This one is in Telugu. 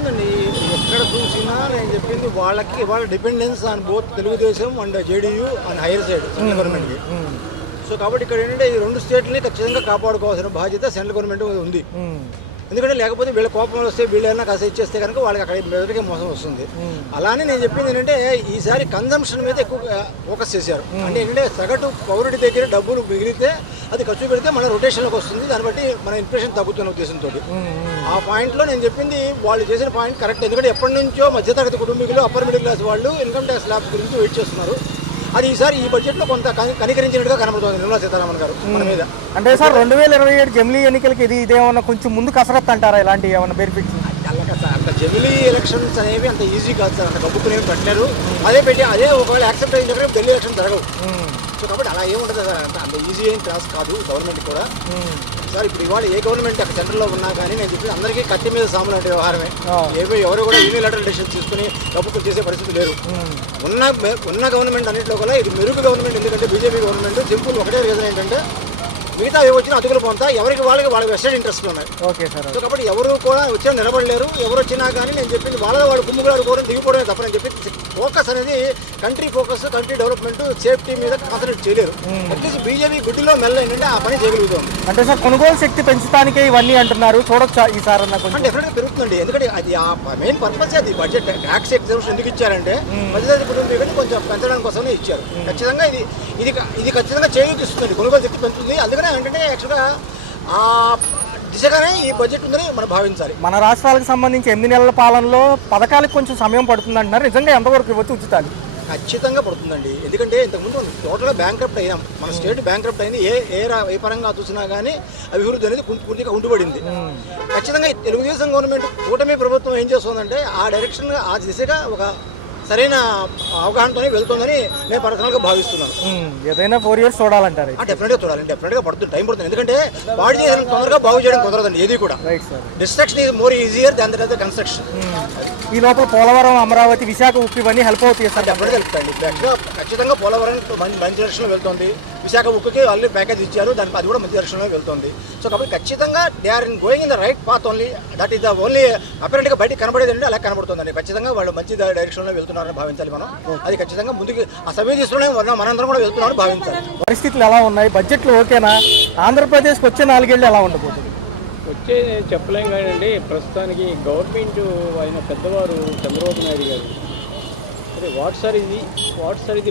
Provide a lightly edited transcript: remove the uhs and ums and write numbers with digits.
ఏముందండి, ఎక్కడ చూసినా నేను చెప్పింది వాళ్ళ dependence on both Telugu Desam and JDU and higher side central గవర్నమెంట్కి. సో కాబట్టి ఇక్కడ ఏంటంటే ఈ రెండు స్టేట్లని ఖచ్చితంగా కాపాడుకోవాల్సిన బాధ్యత సెంట్రల్ గవర్నమెంట్ ఉంది. ఎందుకంటే లేకపోతే వీళ్ళ కోపంలో వస్తే వీళ్ళైనా కాస్త ఇచ్చేస్తే కనుక వాళ్ళకి అక్కడ మెదటికే మోసం వస్తుంది. అలానే నేను చెప్పింది ఏంటంటే ఈసారి కన్జంప్షన్ మీద ఎక్కువ ఫోకస్ చేశారు. అంటే ఏంటంటే సగటు పౌరుడి దగ్గర డబ్బులు మిగిలితే అది ఖర్చు పెడితే మన రొటేషన్లోకి వస్తుంది, దాన్ని బట్టి మన ఇన్ఫ్లేషన్ తగ్గుతున్న ఉద్దేశంతో. ఆ పాయింట్లో నేను చెప్పింది వాళ్ళు చేసిన పాయింట్ కరెక్ట్. ఎందుకంటే ఎప్పటి నుంచో మధ్యతరగతి కుటుంబీకులు అప్పర్ మిడిల్ క్లాస్ వాళ్ళు ఇన్కమ్ ట్యాక్స్ స్లాబ్స్ గురించి వెయిట్ చేస్తున్నారు. అది ఈసారి ఈ బడ్జెట్లో కొంత కనికరించినట్టుగా కనబడుతుంది నిర్మలా సీతారామన్ గారు మన మీద. అంటే సార్ 2027 జమిలీ ఎన్నికలకి ఇదేమన్నా కొంచెం ముందు కసరత్తు అంటారా? ఇలాంటి ఏమన్నా బెనిఫిట్స్? అంత జమిలీ ఎలక్షన్స్ అనేవి అంత ఈజీ కాదు సార్, అంత గబ్బుకునేవి పెట్టలేరు. అదే ఒకవేళ యాక్సెప్ట్ అయిన దగ్గర ఢిల్లీ ఎలక్షన్ జరగవు. సో కాబట్టి అలా ఏముంటుంది సార్, అంత ఈజీ అయిన టాస్క్ కాదు గవర్నమెంట్ కూడా. సార్ ఇప్పుడు ఇవాళ ఏ గవర్నమెంట్ అక్కడ సెంటర్లో ఉన్నా కానీ నేను చెప్పి అందరికీ కత్తి మీద సాములు అంటే వ్యవహారమే. ఎవరు కూడా యూనిలాటరల్ డెసిషన్ తీసుకుని డబ్బులు చేసే పరిస్థితి లేరు. ఉన్న గవర్నమెంట్ అన్నింటిలో కూడా ఇది మెరుగు గవర్నమెంట్. ఎందుకంటే బీజేపీ గవర్నమెంట్ సింపుల్ ఒకటే రీజన్ ఏంటంటే మిగతా ఏ వచ్చినా అతుకులు పొందుతా ఎవరికి వాళ్ళకి వెస్టెడ్ ఇంట్రెస్ట్ ఉన్నాయి. Okay sir. సో కాబట్టి ఎవరు కూడా వచ్చినా నిలబడలేరు. ఎవరు వచ్చినా కానీ నేను చెప్పింది వాళ్ళు కుమ్ముగాడు కూడా దిగిపోవడమే తప్ప. నేను చెప్పి ఫోకస్ అనేది country focus, country development, safety మీద కాన్సన్ట్రేట్ చేయలేరు. అట్లీస్ట్ బీజేపీ గుడ్డిలో మెల్ల ఏంటంటే ఆ పని చేయగలుగుతుంది. అంటే సార్ కొనుగోలు శక్తి పెంచడానికే ఇవన్నీ అంటున్నారు, చూడొచ్చా ఈసారి? డెఫినెట్గా పెరుగుతుందండి. ఎందుకంటే అది ఆ మెయిన్ పర్పస్ అది. బడ్జెట్ ట్యాక్స్ ఎగ్జామ్షన్ ఎందుకు ఇచ్చారంటే మధ్యతరగతి కుటుంబీకుని కొంచెం పెంచడానికి కోసమే ఇచ్చారు. ఖచ్చితంగా ఇది ఖచ్చితంగా చేయూతిస్తుంది, కొనుగోలు శక్తి పెంచుతుంది. అందుకనే ఏంటంటే యాక్చువల్గా ఆ దిశగానే ఈ బడ్జెట్ ఉందని మనం భావించాలి. మన రాష్ట్రాలకు సంబంధించి 8 నెలల పాలనలో పథకాలకు కొంచెం సమయం పడుతుంది అంటున్నారు. నిజంగా ఎంతవరకు ఇవ్వచ్చు ఉచితాలు? ఖచ్చితంగా పడుతుందండి. ఎందుకంటే ఇంతకుముందు టోటల్గా బ్యాంక్రప్ట్ అయినాం, మన స్టేట్ బ్యాంక్రప్ట్ అయింది. ఏ పరంగా చూసినా కానీ అభివృద్ధి అనేది పూర్తిగా ఉండిపడింది. ఖచ్చితంగా తెలుగుదేశం గవర్నమెంట్ కూటమి ప్రభుత్వం ఏం చేస్తుందంటే ఆ డైరెక్షన్గా ఆ దిశగా ఒక సరైన అవగాహనతోనే వెళ్తుందని నేను పర్సనల్గా భావిస్తున్నాను. ఏదైనా 4 years చూడాలంటారు? డెఫినెట్గా చూడాలి, డెఫినెట్గా పడుతుంది, టైం పడుతుంది. ఎందుకంటే బాడీ చేసిన తొందరగా బాగు చేయడం కుదరదండి ఏది కూడా. Destruction is more easier than the construction. ఈ లోపల పోలవరం, అమరావతి, విశాఖ ఉక్కు ఇవన్నీ హెల్ప్ అవుతాయి సార్? డెఫినెట్గా వెళ్తాయండి. ఖచ్చితంగా పోలవరం మంచి డైరెక్షన్లో వెళ్తుంది. విశాఖ ఉక్కుకి ఆల్రెడీ ప్యాకేజ్ ఇచ్చారు, దానికి అది కూడా మంచి డైరెక్షన్లో వెళ్తుంది. సో కాబట్టి ఖచ్చితంగా they are going in the right path only. That is the only అపరెంట్గా బయటకు కనబడేది అంటే అలా కనబడుతుందండి. ఖచ్చితంగా వాళ్ళు మంచి డైరెక్షన్లో వెళ్తున్నారని భావించాలి మనం. అది ఖచ్చితంగా ముందుకు ఆ సభ్య తీసుకునే మనందరం కూడా వెళ్తున్నామని భావించాలి. పరిస్థితులు ఎలా ఉన్నాయి? బడ్జెట్లు ఓకేనా? ఆంధ్రప్రదేశ్కి వచ్చే 4 ఏళ్ళు ఎలా ఉండబోతుంది? వచ్చే చెప్పలేం కానండి. ప్రస్తుతానికి గవర్నమెంట్ అయిన పెద్దవారు చంద్రబాబు నాయుడు గారు వాట్ సార్ ఇది